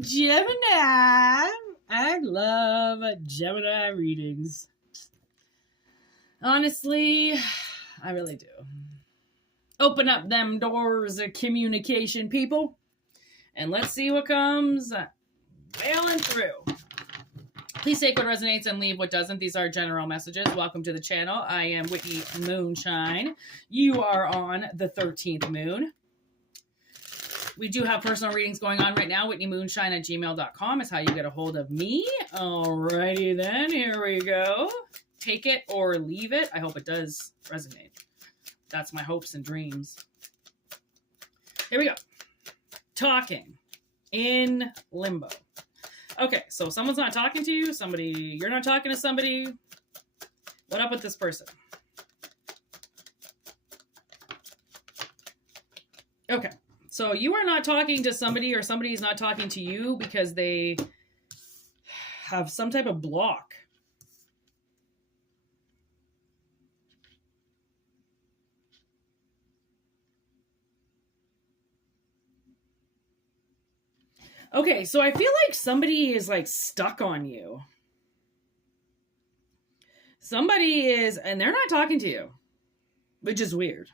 Gemini. I love Gemini readings. Honestly, I really do. Open up them doors of communication, people. And let's see what comes wailing through. Please take what resonates and leave what doesn't. These are general messages. Welcome to the channel. I am Whitney Moonshine. You are on the 13th moon. We do have personal readings going on right now. whitneymoonshine@gmail.com is how you get a hold of me. Alrighty then, here we go. Take it or leave it. I hope it does resonate. That's my hopes and dreams. Here we go. Talking in limbo. Okay, so someone's not talking to you. You're not talking to somebody. What up with this person? Okay, so you are not talking to somebody or somebody is not talking to you because they have some type of block. Okay, so I feel like somebody is like stuck on you. Somebody is, and they're not talking to you, which is weird.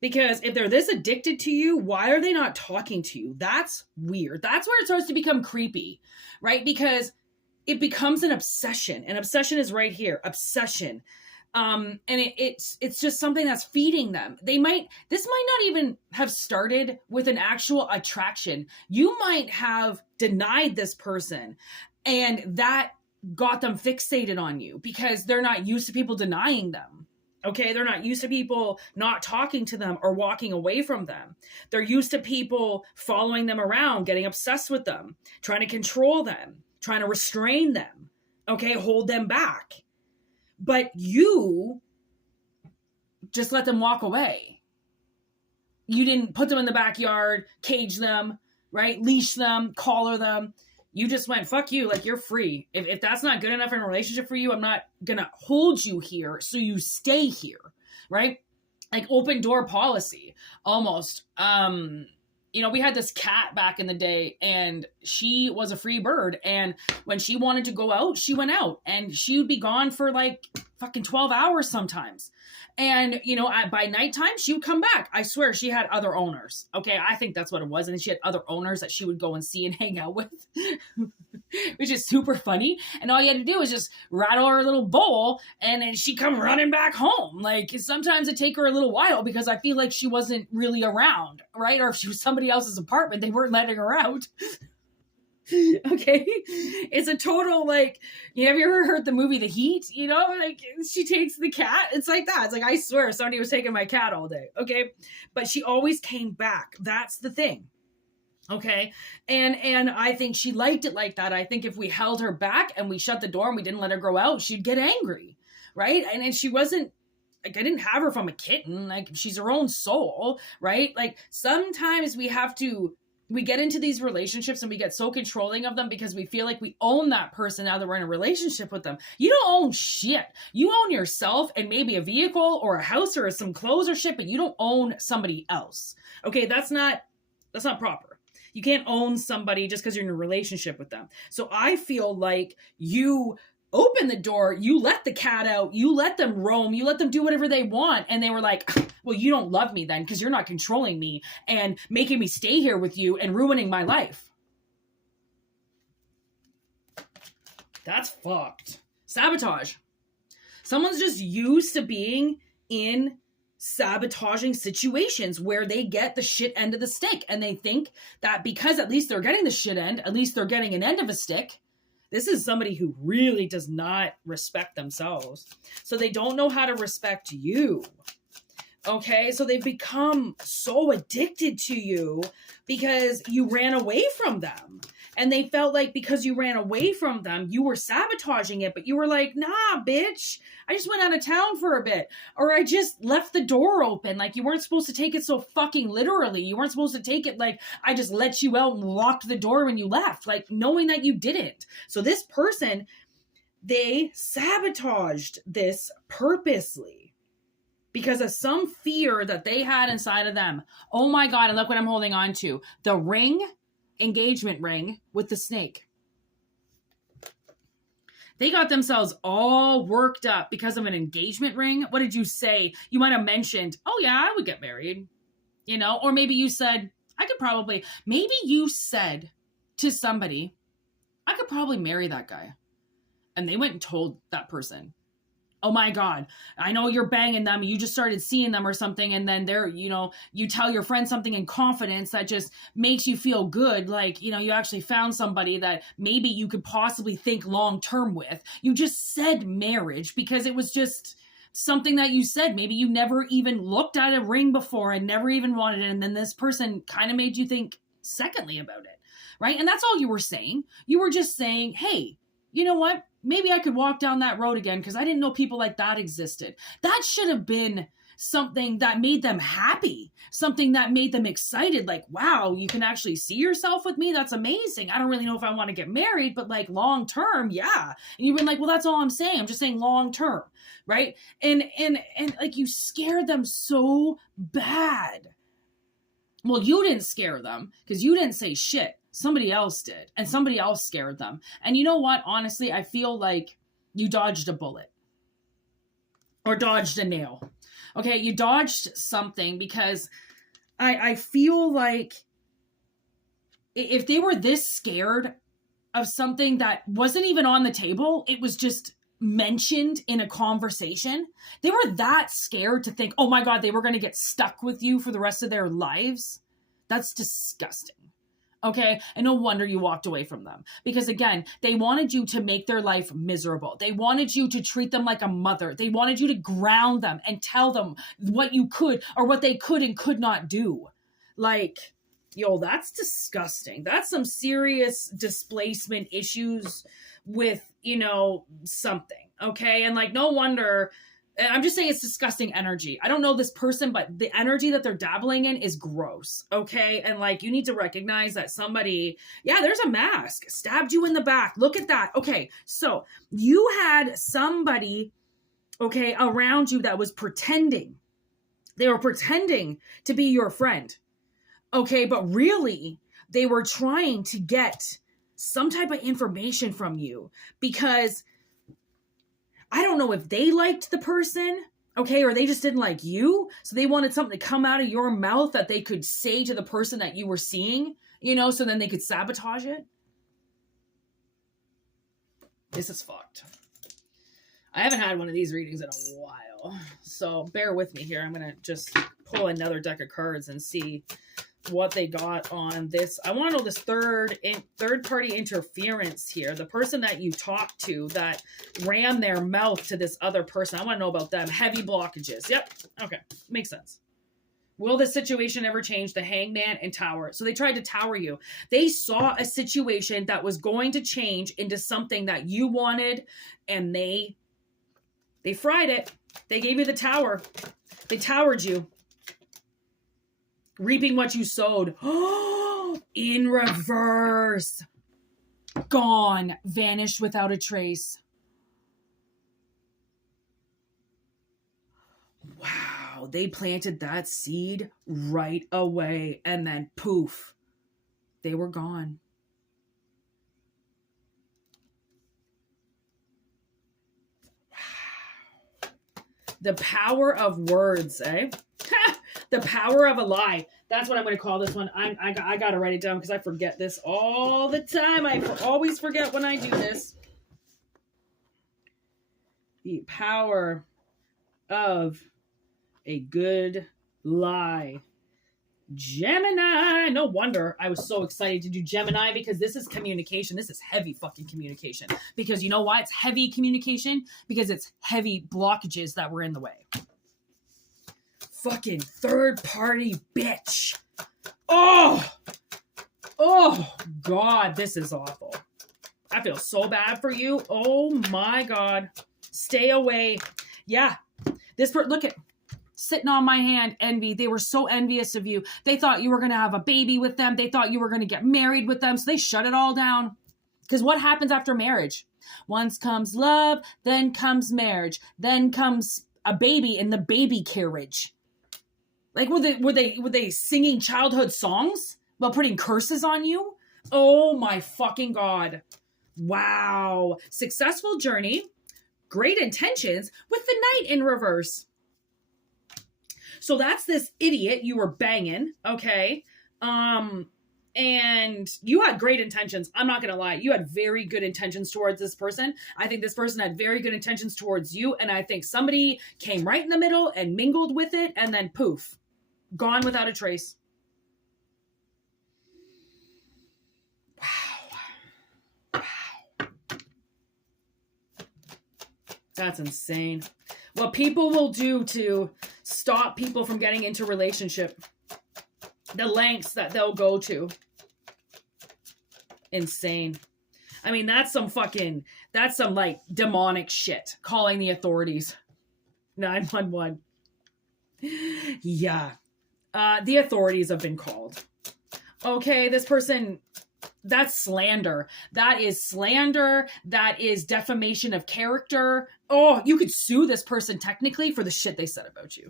Because if they're this addicted to you, why are they not talking to you? That's weird. That's where it starts to become creepy, right? Because it becomes an obsession. An obsession is right here, obsession. And it's just something that's feeding them. This might not even have started with an actual attraction. You might have denied this person and that got them fixated on you because they're not used to people denying them. Okay. They're not used to people not talking to them or walking away from them. They're used to people following them around, getting obsessed with them, trying to control them, trying to restrain them. Okay. Hold them back. But you just let them walk away. You didn't put them in the backyard, cage them, right? Leash them, collar them. You just went, fuck you, like you're free. If that's not good enough in a relationship for you, I'm not gonna hold you here, so you stay here, right? Like open door policy, almost. We had this cat back in the day and she was a free bird. And when she wanted to go out, she went out and she would be gone for like fucking 12 hours sometimes. And, by nighttime, she would come back. I swear she had other owners. Okay. I think that's what it was. And then she had other owners that she would go and see and hang out with, which is super funny. And all you had to do was just rattle her little bowl and then she'd come running back home. Like sometimes it'd take her a little while because I feel like she wasn't really around, right? Or if she was somebody else's apartment, they weren't letting her out. Okay. It's a total have you ever heard the movie The Heat? She takes the cat. It's like that. It's like, I swear somebody was taking my cat all day. Okay. But she always came back. That's the thing. Okay. And I think she liked it like that. I think if we held her back and we shut the door and we didn't let her grow out, she'd get angry. Right. And she wasn't, I didn't have her from a kitten. She's her own soul. Right. Sometimes we get into these relationships and we get so controlling of them because we feel like we own that person now that we're in a relationship with them. You don't own shit. You own yourself and maybe a vehicle or a house or some clothes or shit, but you don't own somebody else. Okay, that's not proper. You can't own somebody just because you're in a relationship with them. So I feel like you open the door, you let the cat out, you let them roam, you let them do whatever they want. And they were like, well, you don't love me then because you're not controlling me and making me stay here with you and ruining my life. That's fucked. Sabotage. Someone's just used to being in sabotaging situations where they get the shit end of the stick. And they think that because at least they're getting the shit end, at least they're getting an end of a stick. This is somebody who really does not respect themselves. So they don't know how to respect you. Okay, so they've become so addicted to you because you ran away from them. And they felt like because you ran away from them, you were sabotaging it. But you were like, nah, bitch, I just went out of town for a bit. Or I just left the door open. Like you weren't supposed to take it so fucking literally. You weren't supposed to take it like I just let you out and locked the door when you left. Like knowing that you didn't. So this person, they sabotaged this purposely. Because of some fear that they had inside of them. Oh my God, and look what I'm holding on to. The ring engagement ring with the snake. They got themselves all worked up because of an engagement ring. What did you say? You might have mentioned, oh yeah, I would get married, you know, or maybe you said, maybe you said to somebody, I could probably marry that guy. And they went and told that person, oh my God, I know you're banging them. You just started seeing them or something. And then you tell your friend something in confidence that just makes you feel good. Like, you actually found somebody that maybe you could possibly think long-term with. You just said marriage because it was just something that you said. Maybe you never even looked at a ring before and never even wanted it. And then this person kind of made you think secondly about it. Right. And that's all you were saying. You were just saying, hey, you know what? Maybe I could walk down that road again because I didn't know people like that existed. That should have been something that made them happy, something that made them excited. Like, wow, you can actually see yourself with me? That's amazing. I don't really know if I want to get married, but like long term, yeah. And you've been like, well, that's all I'm saying. I'm just saying long term, right? And like you scared them so bad. Well, you didn't scare them because you didn't say shit. Somebody else did, and somebody else scared them. And you know what? Honestly, I feel like you dodged a bullet or dodged a nail. Okay, you dodged something because I feel like if they were this scared of something that wasn't even on the table, it was just mentioned in a conversation. They were that scared to think, oh my God, they were going to get stuck with you for the rest of their lives. That's disgusting. Okay. And no wonder you walked away from them because again, they wanted you to make their life miserable. They wanted you to treat them like a mother. They wanted you to ground them and tell them what you could or what they could and could not do. Like, yo, that's disgusting. That's some serious displacement issues with, something. Okay. And like, no wonder. I'm just saying it's disgusting energy. I don't know this person, but the energy that they're dabbling in is gross. Okay. And like, you need to recognize that somebody, there's a mask, stabbed you in the back. Look at that. Okay. So you had somebody, around you that was pretending. They were pretending to be your friend. Okay. But really they were trying to get some type of information from you because I don't know if they liked the person, or they just didn't like you. So they wanted something to come out of your mouth that they could say to the person that you were seeing, so then they could sabotage it. This is fucked. I haven't had one of these readings in a while, so bear with me here. I'm going to just pull another deck of cards and see what they got on this. I want to know this third party interference here. The person that you talked to that ran their mouth to this other person. I want to know about them. Heavy blockages. Yep. Okay. Makes sense. Will the situation ever change? The Hangman and Tower. So they tried to tower you. They saw a situation that was going to change into something that you wanted, and they fried it. They gave you the tower. They towered you. Reaping what you sowed. In reverse. Gone. Vanished without a trace. Wow. They planted that seed right away. And then poof. They were gone. Wow. The power of words, eh? The power of a lie. That's what I'm going to call this one. I got to write it down because I forget this all the time. I always forget when I do this. The power of a good lie. Gemini. No wonder I was so excited to do Gemini because this is communication. This is heavy fucking communication. Because you know why it's heavy communication? Because it's heavy blockages that were in the way. Fucking third party bitch. Oh God, this is awful. I feel so bad for you. Oh my God. Stay away. Yeah. Look at sitting on my hand, envy. They were so envious of you. They thought you were going to have a baby with them. They thought you were going to get married with them. So they shut it all down. Because what happens after marriage? Once comes love, then comes marriage, then comes a baby in the baby carriage. Like, were they singing childhood songs while putting curses on you? Oh my fucking God. Wow. Successful journey, great intentions with the Knight in reverse. So that's this idiot you were banging, okay? And you had great intentions. I'm not going to lie. You had very good intentions towards this person. I think this person had very good intentions towards you. And I think somebody came right in the middle and mingled with it. And then poof, gone without a trace. Wow. Wow. That's insane. What people will do to stop people from getting into relationship. The lengths that they'll go to. Insane. I mean, that's some like demonic shit. Calling the authorities. 911. Yeah. The authorities have been called. Okay, this person, that's slander. That is slander. That is defamation of character. Oh, you could sue this person technically for the shit they said about you.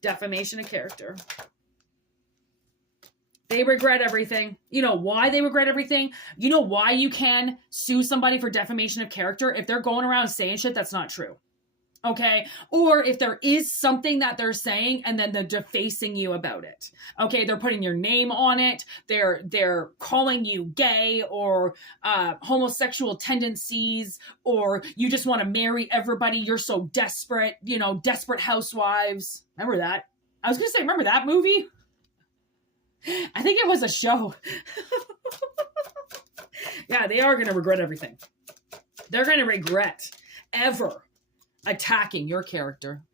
Defamation of character. They regret everything. You know why they regret everything? You know why you can sue somebody for defamation of character? If they're going around saying shit that's not true. Okay? Or if there is something that they're saying and then they're defacing you about it. Okay? They're putting your name on it. They're calling you gay or homosexual tendencies, or you just want to marry everybody. You're so desperate. You know, Desperate Housewives. Remember that? I was going to say, remember that movie? I think it was a show. Yeah, they are going to regret everything. They're going to regret ever attacking your character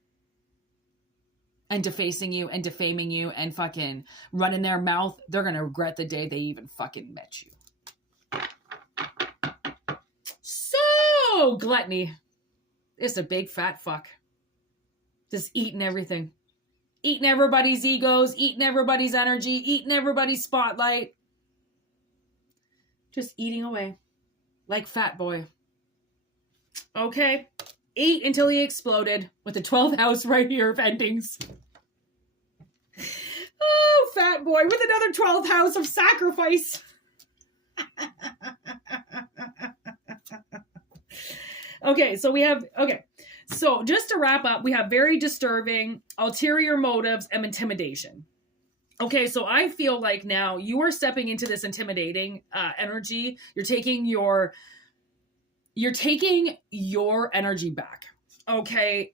and defacing you and defaming you and fucking running their mouth. They're going to regret the day they even fucking met you. So, gluttony. It's a big fat fuck. Just eating everything. Eating everybody's egos, eating everybody's energy, eating everybody's spotlight. Just eating away. Like Fat Boy. Okay. Ate until he exploded with the 12th house right here of endings. Oh, Fat Boy with another 12th house of sacrifice. Okay, so we have... Okay. So just to wrap up, we have very disturbing, ulterior motives, and intimidation. Okay, so I feel like now you are stepping into this intimidating energy. You're taking your energy back. Okay,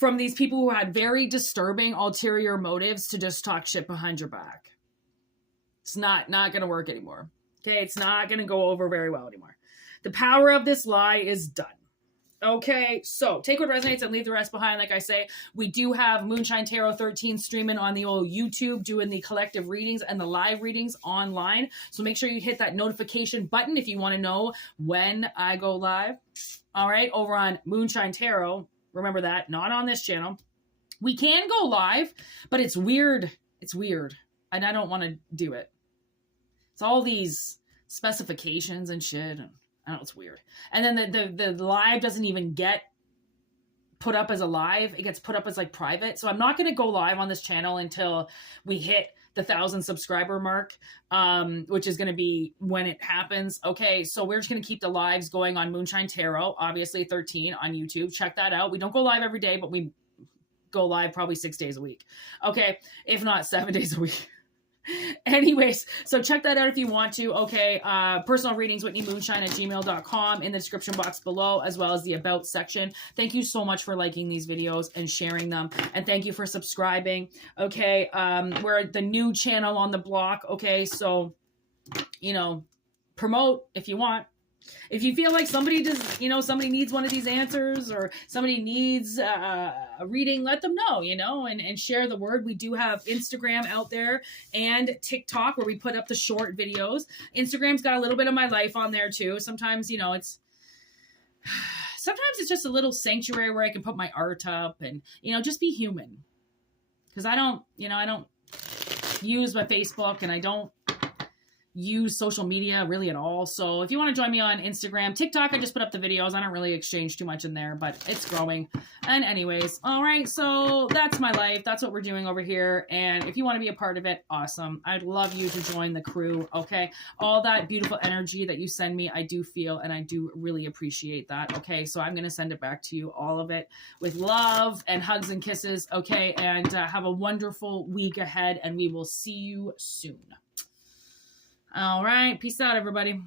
from these people who had very disturbing, ulterior motives to just talk shit behind your back. It's not going to work anymore. Okay, it's not going to go over very well anymore. The power of this lie is done. Okay, so take what resonates and leave the rest behind. Like I say, we do have Moonshine Tarot 13 streaming on the old YouTube, doing the collective readings and the live readings online. So make sure you hit that notification button if you want to know when I go live. All right, over on Moonshine Tarot. Remember that, not on this channel. We can go live, but it's weird. It's weird, and I don't want to do it. It's all these specifications and shit. I don't know, it's weird. And then the live doesn't even get put up as a live. It gets put up as like private. So I'm not going to go live on this channel until we hit the 1,000 subscriber mark, which is going to be when it happens. Okay, so we're just going to keep the lives going on Moonshine Tarot, obviously 13 on YouTube. Check that out. We don't go live every day, but we go live probably 6 days a week. Okay, if not 7 days a week. Anyways, so check that out if you want to. Okay, personal readings, whitneymoonshine@gmail.com in the description box below, as well as the about section. Thank you so much for liking these videos and sharing them, and thank you for subscribing. Okay, we're the new channel on the block. Okay, so you know, promote if you want. If you feel like somebody does, you know, somebody needs one of these answers, or somebody needs a reading, let them know, you know, and share the word. We do have Instagram out there and TikTok where we put up the short videos. Instagram's got a little bit of my life on there too. Sometimes, you know, sometimes it's just a little sanctuary where I can put my art up and, you know, just be human. Because I don't use my Facebook, and I don't use social media really at all. So if you want to join me on Instagram, TikTok, I just put up the videos. I don't really exchange too much in there, but it's growing. And anyways, all right, so that's my life. That's what we're doing over here. And if you want to be a part of it, awesome. I'd love you to join the crew, okay? All that beautiful energy that you send me, I do feel, and I do really appreciate that, okay? So I'm going to send it back to you, all of it, with love and hugs and kisses, okay? And have a wonderful week ahead, and we will see you soon. All right, peace out, everybody.